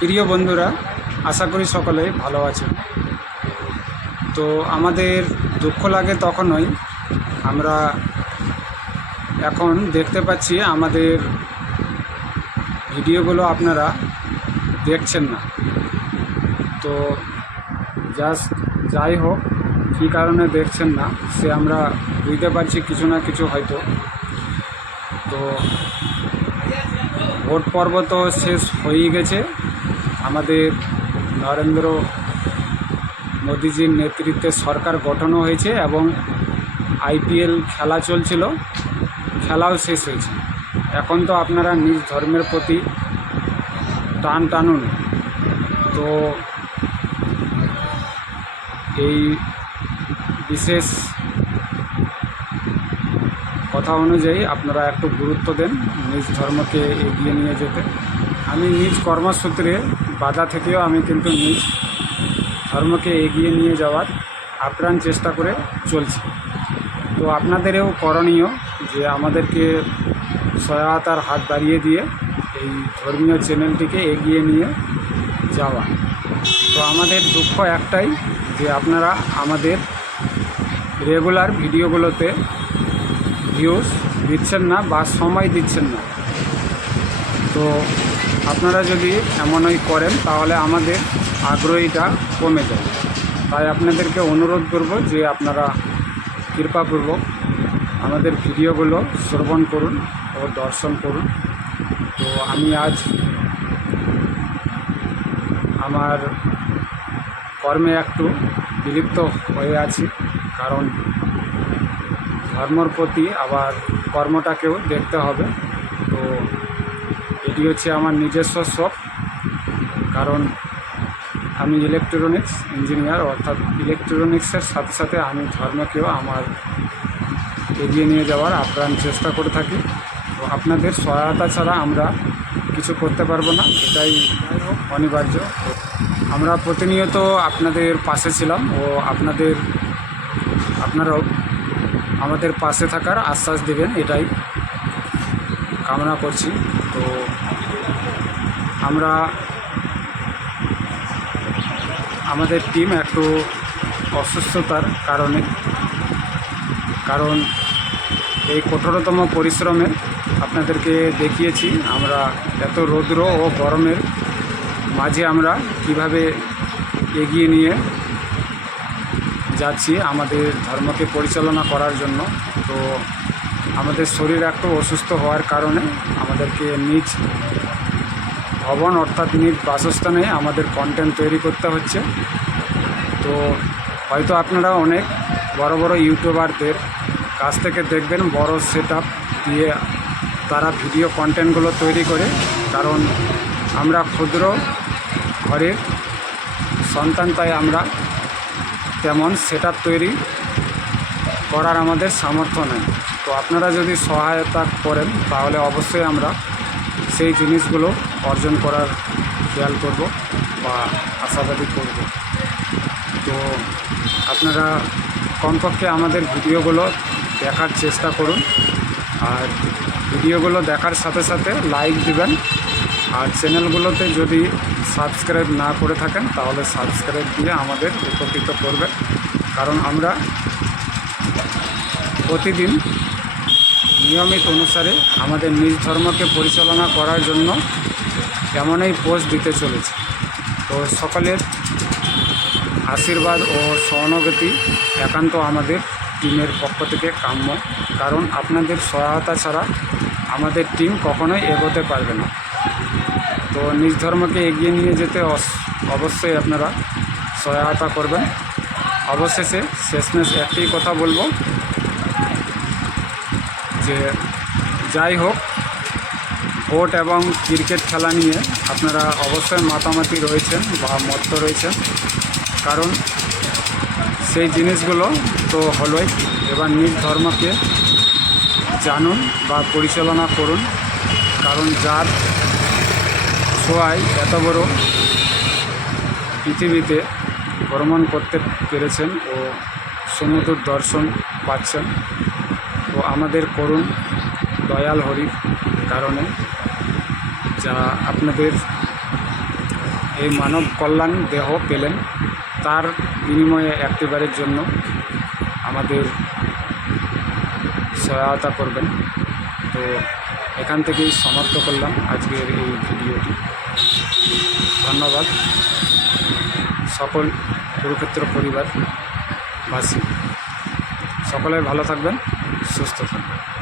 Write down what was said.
প্রিয় বন্ধুরা, আশা করি সকলে ভালো আছেন তো আমাদের দুঃখ লাগে তখনই আমরা এখন দেখতে পাচ্ছি আমাদের ভিডিওগুলো আপনারা দেখছেন না। তো জাস্ট যাই হোক, কী কারণে দেখছেন না, সে আমরা বুঝতে পারছি কিছু না কিছু হয়তো। তো ভোট পর্ব তো শেষ হয়েই গেছে। আমাদের নরেন্দ্র মোদিজির নেতৃত্বে সরকার গঠনও হয়েছে এবং আইপিএল খেলা চলছিল। খেলাও শেষ হয়েছে। এখন তো আপনারা নিজ ধর্মের প্রতি টান টানুন। তো এই বিশেষ কথা অনুযায়ী আপনারা একটু গুরুত্ব দেন, নিজ ধর্মকে এগিয়ে নিয়ে যেতে। আমি নিজ কর্মসূত্রে বাধা থেকেও আমি কিন্তু নিজ ধর্মকে এগিয়ে নিয়ে যাওয়ার আপ্রাণ চেষ্টা করে চলছি। তো আপনাদেরও করণীয় যে আমাদেরকে সহায়তার হাত বাড়িয়ে দিয়ে এই ধর্মীয় চ্যানেলটিকে এগিয়ে নিয়ে যাওয়া। তো আমাদের দুঃখ একটাই যে আপনারা আমাদের রেগুলার ভিডিওগুলোতে ভিউজ দিচ্ছেন না বা সময় দিচ্ছেন না। তো আপনারা যদি এমনই করেন, তাহলে আমাদের আগ্রহীটা কমে যায়। তাই আপনাদেরকে অনুরোধ করব যে আপনারা কৃপাপূর্বক আমাদের ভিডিওগুলো শ্রবণ করুন ও দর্শন করুন। তো আমি আজ আমার কর্মে একটু বিলুপ্ত হয়ে আছি, কারণ ধর্মর প্রতি আবার কর্মটাকেও দেখতে হবে। তো এটি হচ্ছে আমার নিজস্ব শখ কারণ আমি ইলেকট্রনিক্স ইঞ্জিনিয়ার অর্থাৎ ইলেকট্রনিক্সের সাথে সাথে আমি ধর্মকেও আমার এগিয়ে নিয়ে যাওয়ার আপ্রাণ চেষ্টা করে থাকি। তো আপনাদের সহায়তা ছাড়া আমরা কিছু করতে পারব না, এটাই অনিবার্য। আমরা প্রতিনিয়ত আপনাদের পাশে ছিলাম ও আপনাদের, আপনারাও আমাদের পাশে থাকার আশ্বাস দেবেন, এটাই। কামনা করছি। তো আমরা আমাদের টিম একটু অসুস্থতার কারণে, কারণ এই কঠোরতম পরিশ্রমে আপনাদেরকে দেখিয়েছি আমরা এত রৌদ্র ও গরমের মাঝে আমরা কীভাবে এগিয়ে নিয়ে যাচ্ছি আমাদের ধর্মকে পরিচালনা করার জন্য। তো আমাদের শরীর একটু অসুস্থ হওয়ার কারণে আমাদেরকে নিজ ভবন অর্থাৎ নিজ বাসস্থানে আমাদের কন্টেন্ট তৈরি করতে হচ্ছে। তো হয়তো আপনারা অনেক বড় বড় ইউটিউবারদের কাছ থেকে দেখবেন বড় সেট দিয়ে তারা ভিডিও কন্টেন্টগুলো তৈরি করে। কারণ আমরা ক্ষুদ্র ঘরের সন্তান, তাই আমরা তেমন সেট তৈরি করার আমাদের সামর্থ্য নেই। তো আপনারা যদি সহায়তা করেন, তাহলে অবশ্যই আমরা সেই জিনিসগুলো অর্জন করার খেয়াল করব বা আশাবাদী করব। তো আপনারা কমপক্ষে আমাদের ভিডিওগুলো দেখার চেষ্টা করুন। আর ভিডিওগুলো দেখার সাথে সাথে লাইক দিবেন। আর চ্যানেলগুলোতে যদি সাবস্ক্রাইব না করে থাকেন, তাহলে সাবস্ক্রাইব দিয়ে আমাদের উপকৃত করবেন। কারণ আমরা প্রতিদিন নিয়মিত অনুসারে আমাদের নিজ ধর্মকে পরিচালনা করার জন্য এমনই পোস্ট দিতে চলেছে। তো সকলের আশীর্বাদ ও সহানুভূতি একান্ত আমাদের টিমের পক্ষ থেকে কাম্য। কারণ আপনাদের সহায়তা ছাড়া আমাদের টিম কখনোই এগোতে পারবে না। তো নিজ ধর্মকে এগিয়ে নিয়ে যেতে অবশ্যই আপনারা সহায়তা করবেন। অবশেষে শেষমেশ একটি কথা বলব যে যাই হোক, ভোট এবং ক্রিকেট খেলা নিয়ে আপনারা অবশ্যই মাতামাতি রয়েছেন বা মত্ত রয়েছেন। কারণ সেই জিনিসগুলো তো হলোই। এবার নিজ ধর্মকে জানুন বা পরিচালনা করুন। কারণ যার ছোঁয়ায় এত বড় পৃথিবীতে ভ্রমণ করতে পেরেছেন ও সমুদ্র দর্শন পাচ্ছেন। ও আমাদের করুণ, দয়াল হরির কারণে যা আপনাদের এই মানব কল্যাণ দেহ পেলেন, তার বিনিময়ে একটিবারের জন্য আমাদের সহায়তা করবেন। তো এখান থেকেই সমাপ্ত করলাম আজকের এই ভিডিওটি। ধন্যবাদ। সকল কুরুক্ষেত্র পরিবারবাসী। সকলে ভালো থাকবেন সুস্থ থাকবেন।